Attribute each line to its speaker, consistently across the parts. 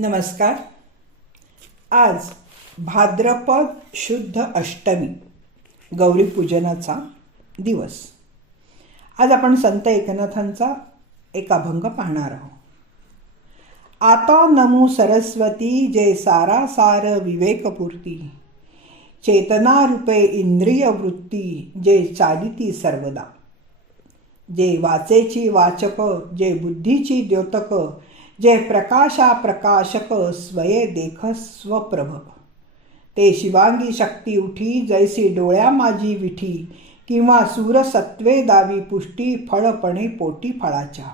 Speaker 1: नमस्कार. आज भाद्रपद शुद्ध अष्टमी गौरीपूजनाचा दिवस. आज आपण संत एकनाथांचा एक अभंग पाहणार आहोत. आता नमू सरस्वती जे सारा सार विवेकपूर्ती चेतना रूपे इंद्रिय वृत्ती जे चालिती सर्वदा. जे वाचेची वाचक जे बुद्धीची द्योतक जे प्रकाशा प्रकाशक स्वये देख स्वप्रभ ते शिवांगी शक्ती उठी जैसी डोळ्या माझी विठी किंवा सूरसत्वे दावी पुष्टी फळपणे पोटी फळाच्या.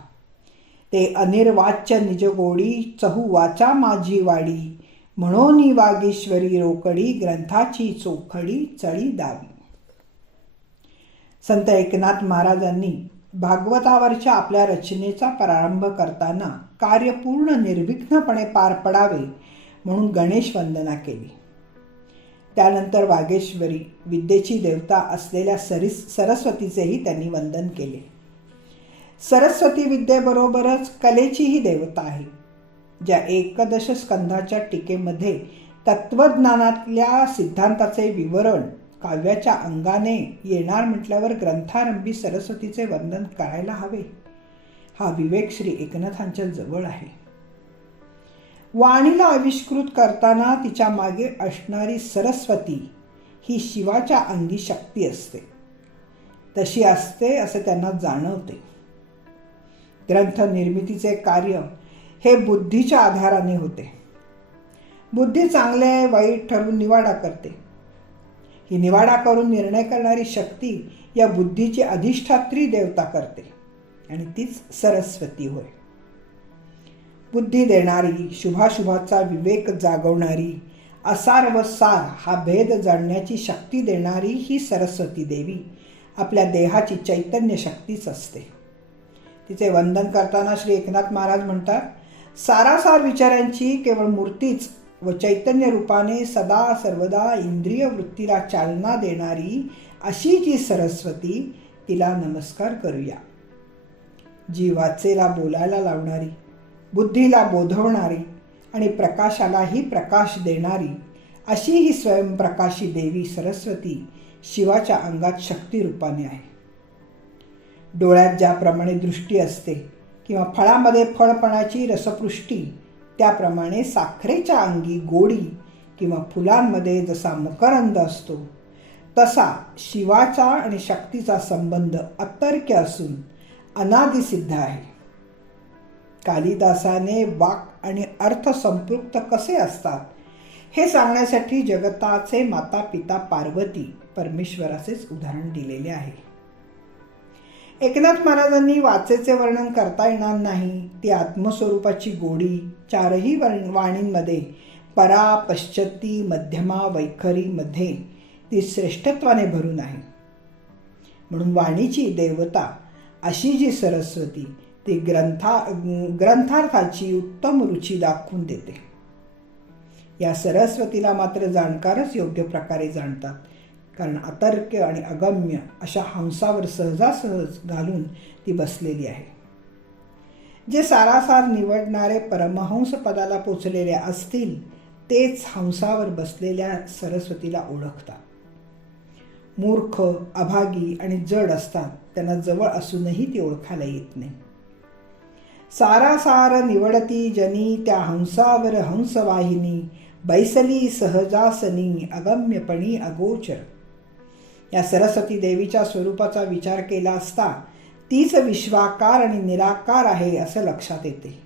Speaker 1: ते अनिर्वाच्य निजगोडी चहू वाचा माझी वाडी म्हणून वागीश्वरी रोकडी ग्रंथाची चोखडी चळी दावी. संत एकनाथ महाराजांनी भागवतावरच्या आपल्या रचनेचा प्रारंभ करताना कार्य पूर्ण निर्विघ्नपणे पार पडावे म्हणून गणेश वंदना केली. त्यानंतर वागेश्वरी विद्येची देवता असलेल्या सरिस सरस्वतीचेही त्यांनी वंदन केले. सरस्वती विद्येबरोबरच कलेचीही देवता आहे. ज्या एकदश स्कंधाच्या टीकेमध्ये तत्वज्ञानातल्या सिद्धांताचे विवरण काव्याच्या अंगाने येणार म्हटल्यावर ग्रंथारंभी सरस्वतीचे वंदन करायला हवे. हा विवेक श्री एकनाथांच्या जवळ आहे. वाणीला आविष्कृत करताना तिच्यामागे असणारी सरस्वती ही शिवाच्या अंगी शक्ती असते. तशी असते असे त्यांना जाणवते. ग्रंथ निर्मितीचे कार्य हे बुद्धीच्या आधाराने होते. बुद्धी चांगले वाईट ठरवून निवाडा करते. ही निवाडा करून निर्णय करणारी शक्ती या बुद्धीची अधिष्ठात्री देवता करते. आणि तीच सरस्वती होय. बुद्धी देणारी शुभाशुभाचा विवेक जागवणारी असार व सार हा भेद जाणण्याची शक्ती देणारी ही सरस्वती देवी आपल्या देहाची चैतन्य शक्तीच असते. तिचे वंदन करताना श्री एकनाथ महाराज म्हणतात सारासार विचारांची केवळ मूर्तीच व चैतन्य रूपाने सदा सर्वदा इंद्रिय वृत्तीला चालना देणारी अशी जी सरस्वती तिला नमस्कार करूया. जी वाचेला बोलायला लावणारी बुद्धीला बोधवणारी आणि प्रकाशालाही प्रकाश देणारी अशी ही स्वयंप्रकाशी देवी सरस्वती शिवाच्या अंगात शक्तिरूपाने आहे. डोळ्यात ज्याप्रमाणे दृष्टी असते किंवा फळामध्ये फळपणाची रसपृष्टी त्याप्रमाणे साखरेच्या अंगी गोडी किंवा फुलांमध्ये जसा मकरंद असतो तसा शिवाचा आणि शक्तीचा संबंध अतर्क्य असून अनादिसिद्ध आहे. कालिदासाने वाक आणि अर्थ संपृक्त कसे असतात हे सांगण्यासाठी जगताचे माता पिता पार्वती परमेश्वराचेच उदाहरण दिलेले आहे. एकनाथ महाराजांनी वाचेचे वर्णन करता येणार नाही. ती आत्मस्वरूपाची गोडी चारही वर्ण वाणींमध्ये परा पश्चती मध्यमा वैखरीमध्ये ती श्रेष्ठत्वाने भरून आहे. म्हणून वाणीची देवता अशी जी सरस्वती ती ग्रंथा ग्रंथार्थाची उत्तम रुची दाखवून देते. या सरस्वतीला मात्र जाणकारच योग्य प्रकारे जाणतात. कारण अतर्क्य आणि अगम्य अशा हंसावर सहजासहज घालून ती बसलेली आहे. जे सारासार निवडणारे परमहंस पदाला पोचलेले असतील तेच हंसावर बसलेल्या सरस्वतीला ओळखतात. मूर्ख अभागी आणि जड असतात त्यांना जवळ असूनही ती ओळखायला येत नाही. सारासार निवडती जनी त्या हंसावर हंसवाहिनी बैसली सहजासनी अगम्यपणी अगोचर. या सरस्वती देवीच्या स्वरूपाचा विचार केला असता तीच विश्वाकार आणि निराकार आहे असं लक्षात येते.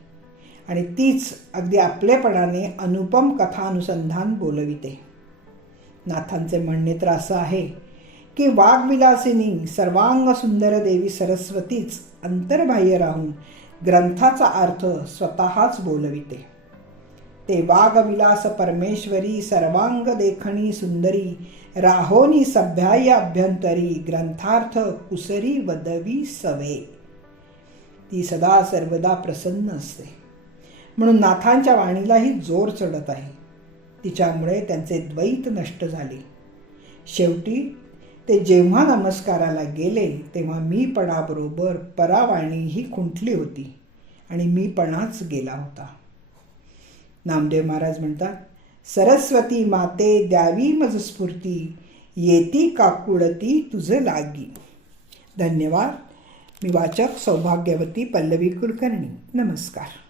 Speaker 1: आणि तीच अगदी आपलेपणाने अनुपम कथानुसंधान बोलविते. नाथांचे म्हणणे तर असं आहे की वाघविलासिनी सर्वांग सुंदर देवी सरस्वतीच अंतर्बाह्य राहून ग्रंथाचा अर्थ स्वतःच बोलविते. ते वाघविलास परमेश्वरी सर्वांग देखणी सुंदरी राहोनी सभ्याय अभ्यंतरी ग्रंथार्थ कुसरी वदवी सवे. ती सदा सर्वदा प्रसन्न असते. म्हणून नाथांच्या वाणीलाही जोर चढत आहे. तिच्यामुळे त्यांचे द्वैत नष्ट झाले. शेवटी ते जेव्हा नमस्काराला गेले तेव्हा मीपणाबरोबर परावाणी ही खुंटली होती आणि मीपणाच गेला होता. नामदेव महाराज म्हणतात सरस्वती माते द्यावी मज स्फूर्ती येती काकुळती तुझं लागी. धन्यवाद. मी वाचक सौभाग्यवती पल्लवी कुलकर्णी. नमस्कार.